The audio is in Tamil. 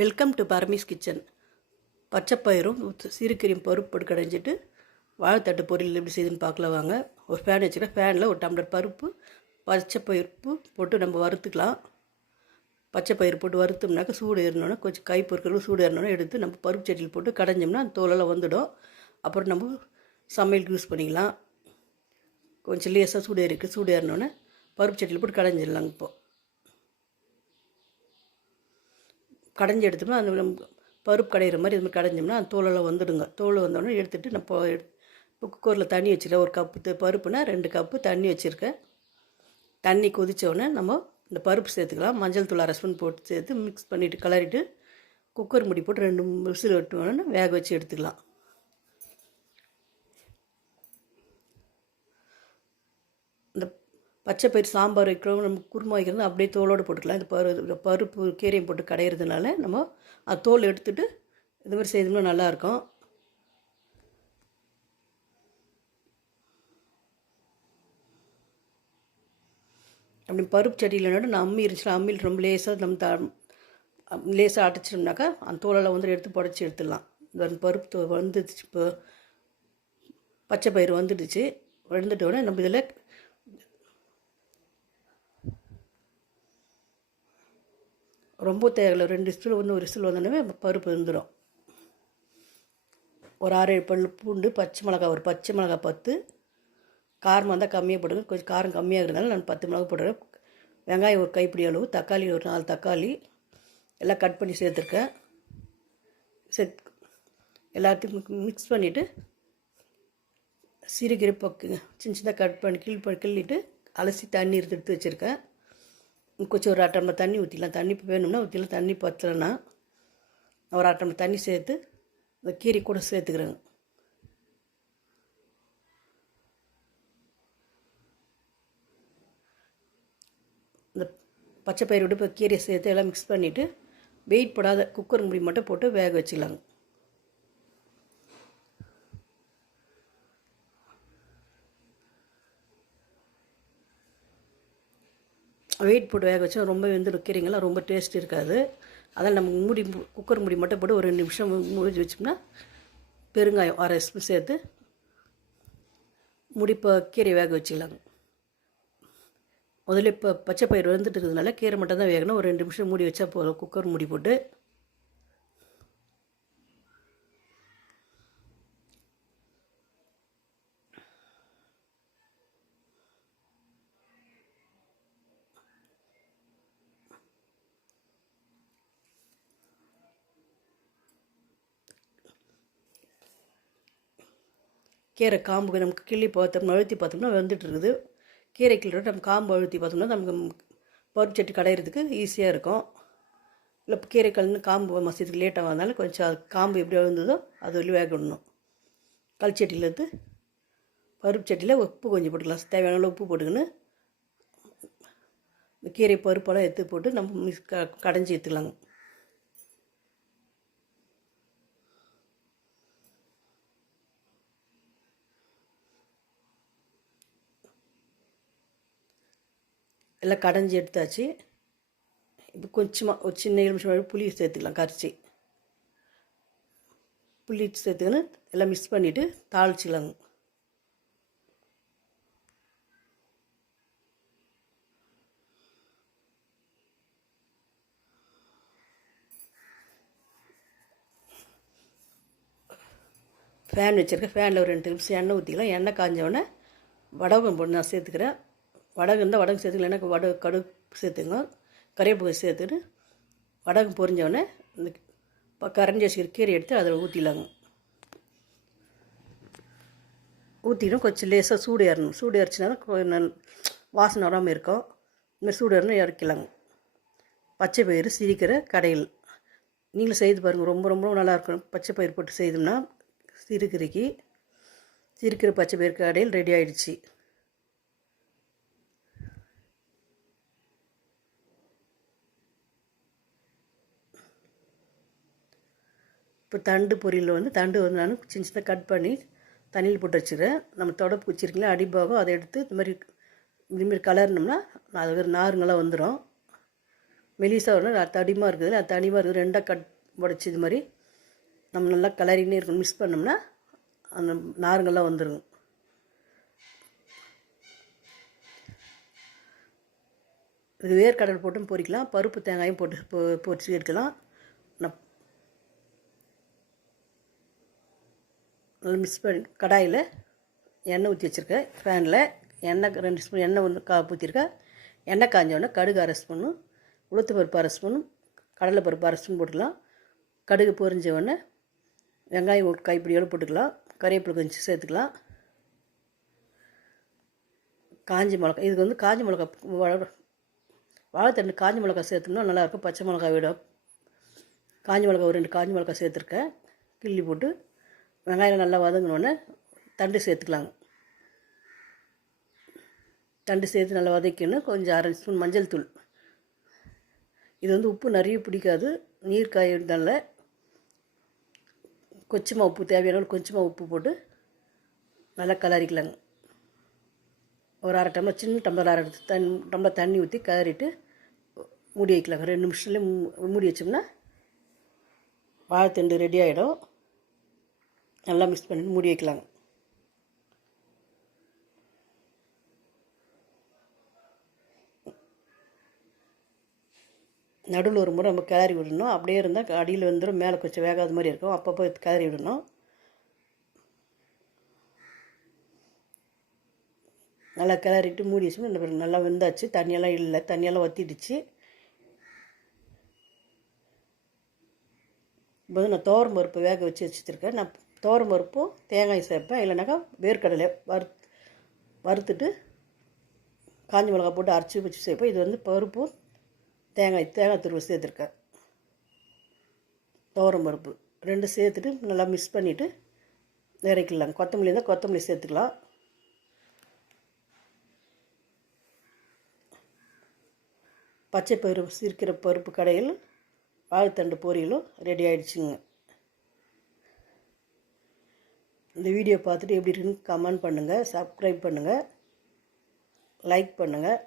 வெல்கம் டு பர்மிஸ் கிச்சன் பச்சைப்பயிரும் சிறுகீரையும் பருப்பு போட்டு கடைஞ்சிட்டு வாழைத்தட்டு பொரியல் எப்படி செய்யுதுன்னு பார்க்கலாம் வாங்க. ஒரு ஃபேன் வச்சுக்கிறேன். ஃபேனில் ஒரு டம்ளர் பருப்பு பச்சைப்பயிர்ப்பு போட்டு நம்ம வறுத்துக்கலாம். பச்சைப்பயிர் போட்டு வறுத்தோம்னாக்கா சூடு ஏறினோன்னா கொஞ்சம் கை பொறுக்கிறது சூடு ஏறினோன்னா எடுத்து நம்ம பருப்பு சட்டியில் போட்டு கடைஞ்சோம்னா அந்த தோலெல்லாம் வந்துடும். அப்புறம் நம்ம சமையலுக்கு யூஸ் பண்ணிக்கலாம். கொஞ்சம் லேசாக சூடு ஏறிக்கு சூடு ஏறினோன்னே பருப்பு சட்டியில் போட்டு கடைஞ்சிடலாங்க இப்போது கடைஞ்சி எடுத்தோம்னா அந்த பருப்பு கடையிற மாதிரி இது மாதிரி கடைஞ்சோம்னா அந்த தோலெல்லாம் வந்துடுங்க. தோல் வந்தோடனே எடுத்துகிட்டு நான் இப்போ குக்கரில் தண்ணி வச்சுருக்கேன் ஒரு கப்பு பருப்புனா ரெண்டு கப்பு தண்ணி வச்சுருக்கேன். தண்ணி கொதித்தோடனே நம்ம இந்த பருப்பு சேர்த்துக்கலாம். மஞ்சள் தூள் அரை ஸ்பூன் போட்டு சேர்த்து மிக்ஸ் பண்ணிவிட்டு கிளறிட்டு குக்கர் முடி போட்டு ரெண்டு விசில் விட்டோன்னே வேக வச்சு எடுத்துக்கலாம் இந்த பச்சை பயிர் சாம்பார் வைக்கிறோம் நம்ம குருமா வைக்கிறது அப்படியே தோலோடு போட்டுக்கலாம். இந்த பரு பருப்பு கீரையும் போட்டு கடையிறதுனால நம்ம அது தோல் எடுத்துட்டு இது மாதிரி செய்தோம்னா நல்லாயிருக்கும். அப்படி பருப்பு செடியில் நடு நான் அம்மி இருந்துச்சுன்னா அம்மியில் ரொம்ப லேசாக நம்ம த லேசாக அடைச்சிட்டோம்னாக்கா அந்த தோலெல்லாம் வந்து எடுத்து புடச்சி எடுத்துடலாம். இந்த பருப்பு தோ வந்துடுச்சு இப்போ பச்சை பயிர் வந்துடுச்சு வந்துட்ட உடனே நம்ம இதில் ரொம்ப தேவையில்ல. ரெண்டு விசில் ஒன்று ஒரு விசில் வந்தோடனே பருப்பு வெந்துடும் ஒரு ஆறு ஏழு பல் பூண்டு பச்சை மிளகா ஒரு பச்சை மிளகா பத்து. காரமாக இருந்தால் கம்மியாக போடுங்க கொஞ்சம் காரம் கம்மியாக இருந்தாலும் நான் பத்து மிளகா போடுறேன் வெங்காயம் ஒரு கைப்பிடி அளவு தக்காளி ஒரு நாலு தக்காளி. எல்லாம் கட் பண்ணி சேர்த்துருக்கேன். செத் எல்லாத்தையும் மிக்ஸ் பண்ணிவிட்டு சிறுகிற பக்கு சின்ன சின்ன கட் பண்ணி கிள் கிள்ளிட்டு அலசி தண்ணி எடுத்து எடுத்து வச்சுருக்கேன். கொஞ்சம் ஒரு அரை டம்ளர் தண்ணி ஊற்றிக்கலாம் தண்ணி வேணும்னா ஊற்றிலாம் தண்ணி பத்தலைன்னா ஒரு அரை டம்ளர் தண்ணி சேர்த்து இந்த கீரை கூட சேர்த்துக்கிறேங்க இந்த பச்சை பயிர் விட்டு இப்போ கீரையை சேர்த்து எல்லாம் மிக்ஸ் பண்ணிவிட்டு வெயிட் போடாத குக்கர் முடி மட்டும் போட்டு வேக வச்சுக்கலாங்க வெயிட் போட்டு வேக வச்சா ரொம்ப வந்து வைக்கிறீங்களா? ரொம்ப டேஸ்ட் இருக்காது. அதனால் நம்ம மூடி குக்கர் மூடி மட்டும் போட்டு ஒரு ரெண்டு நிமிஷம் மூடி வச்சோம்னா பெருங்காயம் அரை ஸ்பூன் சேர்த்து மூடி இப்போ கீரை வேக வச்சுக்கலாங்க. முதல்ல இப்போ பச்சை பயிர் வந்துட்டு இருக்கிறதுனால கீரை மட்டும் தான் வேகணும். ஒரு ரெண்டு நிமிஷம் மூடி வச்சா போதும். குக்கர் மூடி போட்டு கீரை காம்பு நமக்கு கிள்ளி பார்த்தோம்னா அழுத்தி பார்த்தோம்னா வெந்துட்டு இருக்குது கீரை கிள்ளி நம்ம காம்பு அழுத்தி பார்த்தோம்னா நமக்கு பருப்பு சட்டி கடையிறதுக்கு ஈஸியாக இருக்கும். இல்லை கீரை கலந்து காம்பு மசியத்துக்கு லேட்டாக வந்தாலும் கொஞ்சம் அது காம்பு எப்படி விழுந்ததோ அது வெளியே வேக விடணும். பருப்பு சட்டியில் உப்பு கொஞ்சம் போட்டுக்கலாம். தேவையான உப்பு போட்டுக்கின்னு இந்த கீரை பருப்பெல்லாம் எடுத்து போட்டு நம்ம மிஸ் க கடைஞ்சி எடுத்துக்கலாங்க எல்லாம் கடைஞ்சி எடுத்தாச்சு. இப்போ கொஞ்சமாக ஒரு சின்ன நிமிஷம் புளி சேர்த்துக்கலாம் கரைச்சி. புளி சேர்த்துக்கின்னு எல்லாம் மிக்ஸ் பண்ணிவிட்டு தாளிச்சிக்கலாங்க ஃபேன் வச்சுருக்கேன் ஃபேனில் ஒரு ரெண்டு நிமிஷம் எண்ணெய் ஊற்றிக்கலாம் எண்ணெய் காஞ்ச வடகம் போட்டு நான் சேர்த்துக்கிறேன். வடகு இருந்தால் வடகு சேர்த்துக்கலாம். எனக்கு வடகு கடுகு சேர்த்துங்க. கறிவேப்பிலை சேர்த்துட்டு வடகு பொரிஞ்சோடனே இந்த கரைஞ்சி வச்சுக்கிற கீரை எடுத்து அதில் ஊற்றிடலாங்க ஊற்றிடும் கொஞ்சம் லேசாக சூடு ஏறணும். சூடு ஏறிச்சுனா தான் கொஞ்சம் வாசனை வராமல் இருக்கும். இந்த சூடு ஏறணும் இறக்கலாங்க பச்சை பயிறு சிரிக்கிற கடையில். நீங்களும் செய்து பாருங்கள் ரொம்ப ரொம்ப நல்லாயிருக்கும் பச்சை பயிர் போட்டு செய்தோம்னா சிறுகீரைக்கு சிறுக்கிற பச்சை பயிர் கடையில் ரெடி ஆகிடுச்சி இப்போ தண்டு பொரியலில் வந்து தண்டு வந்து நான் சின்ன சின்ன கட் பண்ணி தண்ணியில் போட்டு வச்சுக்கிறேன் நம்ம தொடப்பு வச்சுருக்கீங்களா அடிபாகம் அதை எடுத்து இந்த மாதிரி இதுமாரி கலர்னோம்னா அது நாருங்களாம் வந்துடும் மெலிசாக வரணும் தடிமாக இருக்குது அது தடிமாக இருக்குது ரெண்டாக கட் உடச்சி இது மாதிரி நம்ம நல்லா கலரினே இருக்கணும். மிக்ஸ் பண்ணோம்னா அந்த நாருங்கள்லாம் வந்துடும் இது வேர்க்கடல் போட்டும் பொரிக்கலாம் பருப்பு தேங்காயும் போட்டு பொ பொரிச்சு எடுக்கலாம். நான் மிக்ஸ் பண்ணி கடாயில் எண்ணெய் ஊற்றி வச்சுருக்கேன். ஃபேனில் எண்ணெய் ரெண்டு ஸ்பூன் எண்ணெய் ஒன்று கா ஊற்றிருக்கேன் எண்ணெய் காஞ்சோடனே கடுகு அரை ஸ்பூனும் உளுத்து பருப்பு அரை ஸ்பூனும் கடலை பருப்பு அரை ஸ்பூன் போட்டுக்கலாம். கடுகு பொரிஞ்ச உடனே வெங்காயம் ஒரு கைப்பிடியோடு போட்டுக்கலாம். கறிவேப்பிலை கொஞ்சம் சேர்த்துக்கலாம். காஞ்சி மிளகா இதுக்கு வந்து காஞ்சி மிளகா வாழைத்தண்டு காஞ்சி மிளகா சேர்த்தோம்னா நல்லாயிருக்கும் பச்சை மிளகா விட காஞ்சி மிளகா ஒரு ரெண்டு காஞ்சி மிளகா சேர்த்துருக்கேன். கிள்ளி போட்டு வெங்காயம் நல்லா வதங்கினோடனே தண்டு சேர்த்துக்கலாங்க. தண்டு சேர்த்து நல்லா வதக்கணும் கொஞ்சம் அரை ஸ்பூன் மஞ்சள் தூள். இது வந்து உப்பு நிறைய பிடிக்காது. நீர் காயனால கொஞ்சமாக உப்பு தேவையான கொஞ்சமாக உப்பு போட்டு நல்லா கலரிக்கலாங்க. ஒரு அரை டம்ளர் சின்ன டம்ளர் அரை எடுத்து தண்ணி டம்ளர் தண்ணி ஊற்றி கலரிட்டு மூடி வைக்கலாங்க. ரெண்டு நிமிஷத்துல மூடி வச்சோம்னா வாழைத்தண்டு ரெடி ஆகிடும் நல்லா மிக்ஸ் பண்ணிட்டு மூடி வைக்கலாங்க. நடுவில் ஒரு முறை நம்ம கிளறி விடணும். அப்படியே இருந்தால் அடியில் வந்துடும் மேலே கொஞ்சம் வேகாத மாதிரி இருக்கும். அப்பப்போ கிளறி விடணும். நல்லா கிளறிட்டு மூடி வச்சோம்னா நல்லா வெந்தாச்சு. தண்ணியெல்லாம் இல்லை. தண்ணியெல்லாம் வற்றிடுச்சு இப்போ வந்து நான் தோரம் பருப்பு வேக வச்சு வச்சுருக்கேன். நான் தோரம் பருப்பும் தேங்காய் சேர்ப்பேன் இல்லைனாக்கா வேர்க்கடலை வறுத் வறுத்துட்டு காஞ்ச மிளகா போட்டு அரைச்சி வச்சு சேர்ப்பேன் இது வந்து பருப்பும் தேங்காய் தேங்காய் துருவல் சேர்த்துருக்கேன். துவரம் பருப்பு ரெண்டு சேர்த்துட்டு நல்லா மிக்ஸ் பண்ணிவிட்டு இறக்கிடலாம். கொத்தமல்லி இருந்தால் கொத்தமல்லி சேர்த்துக்கலாம். பச்சை பருப்பு சிரிக்கிற பருப்பு கடையில் வாழைத்தண்டு பொரியலும் ரெடி ஆகிடுச்சுங்க இந்த வீடியோ பார்த்துட்டு எப்படி இருக்குன்னு கமெண்ட் பண்ணுங்கள் சப்ஸ்கிரைப் பண்ணுங்கள் லைக் பண்ணுங்கள்